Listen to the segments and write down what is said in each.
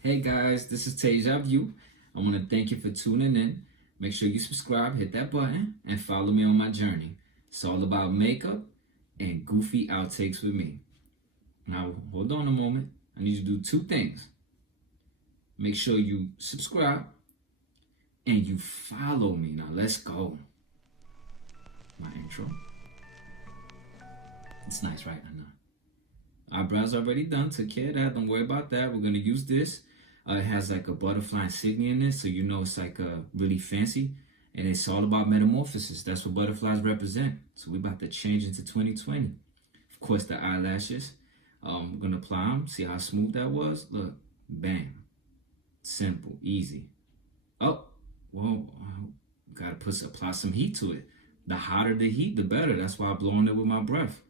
Hey guys, this is Taija View. I want to thank you for tuning in. Make sure you subscribe, hit that button, and follow me on my journey. It's all about makeup and goofy outtakes with me. Now, hold on a moment. I need you to do two things. Make sure you subscribe and you follow me. Now, let's go. My intro. It's nice, right? I know. Eyebrows already done. Took care of that. Don't worry about that. We're going to use this. It has like a butterfly insignia in it, so you know it's like really fancy. And it's all about metamorphosis. That's what butterflies represent. So we're about to change into 2020. Of course, the eyelashes. We're going to apply them. See how smooth that was? Look. Bam. Simple. Easy. Oh. Whoa. Got to apply some heat to it. The hotter the heat, the better. That's why I'm blowing it with my breath.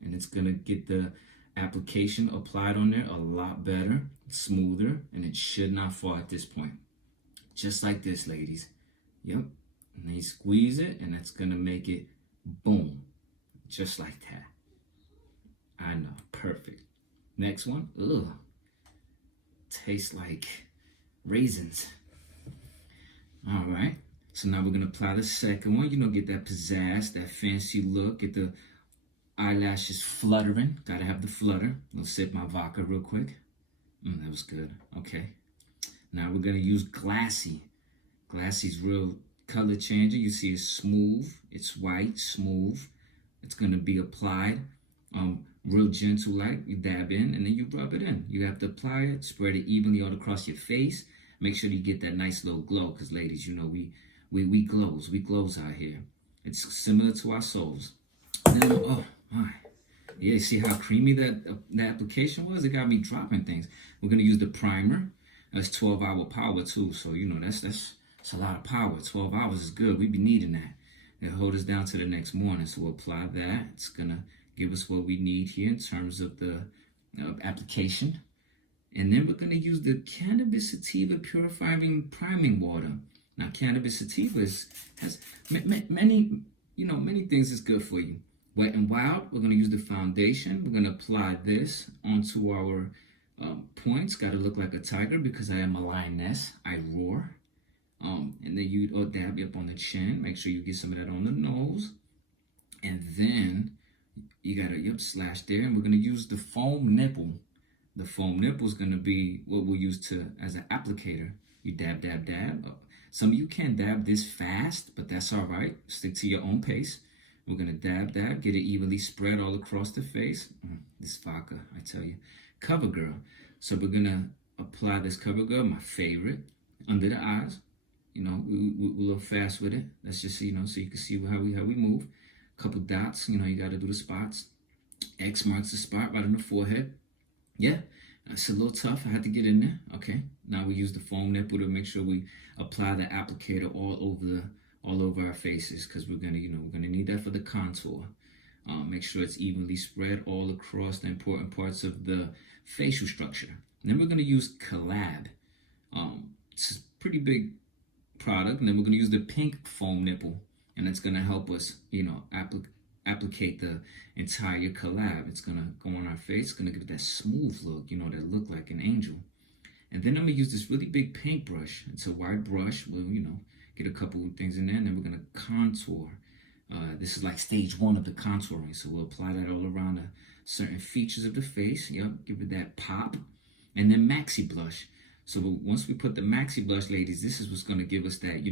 And it's going to get the application applied on there a lot better, smoother, and it should not fall at this point. Just like this, ladies. Yep. And then you squeeze it, and that's going to make it boom. Just like that. I know. Perfect. Next one. Ugh. Tastes like raisins. All right. So now we're going to apply the second one. You know, get that pizzazz, that fancy look. Get the eyelashes fluttering. Gotta have the flutter. I'll sip my vodka real quick. That was good. Okay. Now we're gonna use Glassy. Glassy's real color changing. You see it's smooth. It's white, smooth. It's gonna be applied real gentle like. You dab in and then you rub it in. You have to apply it, spread it evenly all across your face. Make sure you get that nice little glow, because ladies, you know we glows. We glows out here. It's similar to our souls. Then, oh my. Yeah, see how creamy that application was? It got me dropping things. We're going to use the primer. That's 12-hour power too. So, you know, that's a lot of power. 12 hours is good. We be needing that. It'll hold us down to the next morning. So we'll apply that. It's going to give us what we need here in terms of the application. And then we're going to use the cannabis sativa purifying priming water. Now, cannabis sativa has many things is good for you. WetnWild, we're going to use the foundation. We're going to apply this onto our points. Got to look like a tiger because I am a lioness. I roar. And then you dab up on the chin. Make sure you get some of that on the nose. And then you got to slash there. And we're going to use the foam nipple. The foam nipple is going to be what we'll use as an applicator. You dab, dab, dab. Some of you can't dab this fast, but that's all right. Stick to your own pace. We're going to dab, get it evenly spread all across the face. This vodka, I tell you. Covergirl. So we're going to apply this Covergirl, my favorite, under the eyes. You know, we're a little fast with it. Let's just see, so you can see how we move. Couple dots, you got to do the spots. X marks the spot right on the forehead. Yeah, it's a little tough. I had to get in there. Okay, now we use the foam nipple to make sure we apply the applicator all over our faces, because we're gonna need that for the contour. Make sure it's evenly spread all across the important parts of the facial structure. And then we're gonna use Collab. It's a pretty big product. And then we're gonna use the pink foam nipple, and it's gonna help us, applicate the entire collab. It's gonna go on our face. It's gonna give it that smooth look, that look like an angel. And then I'm gonna use this really big paintbrush. It's a wide brush. We'll, get a couple of things in there, and then we're gonna contour. This is like stage 1 of the contouring. So we'll apply that all around the certain features of the face. Yep, give it that pop. And then maxi blush. So once we put the maxi blush, ladies, this is what's gonna give us that,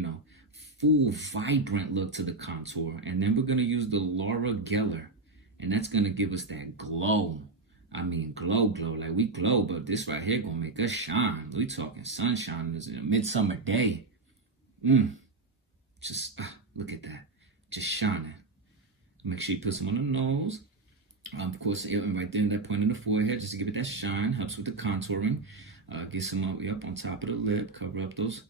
full vibrant look to the contour. And then we're going to use the Laura Geller, and that's going to give us that glow. I mean glow, like we glow, but this right here going to make us shine. We talking sunshine. It's a midsummer day. Just look at that, just shining. Make sure you put some on the nose, of course, right there in that point in the forehead, just to give it that shine. Helps with the contouring. Get some up on top of the lip, cover up those.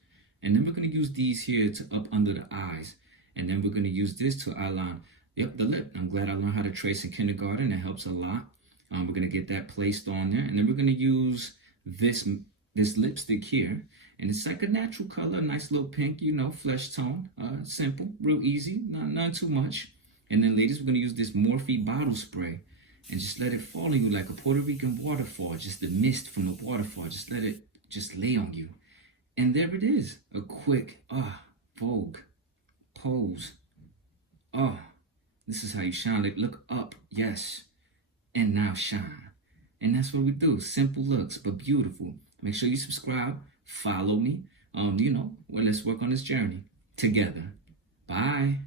And then we're going to use these here to up under the eyes. And then we're going to use this to outline, the lip. I'm glad I learned how to trace in kindergarten. It helps a lot. We're going to get that placed on there. And then we're going to use this lipstick here. And it's like a natural color, nice little pink, flesh tone. Simple, real easy, not too much. And then ladies, we're going to use this Morphe bottle spray. And just let it fall on you like a Puerto Rican waterfall. Just the mist from the waterfall. Just let it just lay on you. And there it is, a quick, Vogue, pose. Oh, this is how you shine. Like, look up, yes, and now shine. And that's what we do. Simple looks, but beautiful. Make sure you subscribe, follow me. Well, let's work on this journey together. Bye.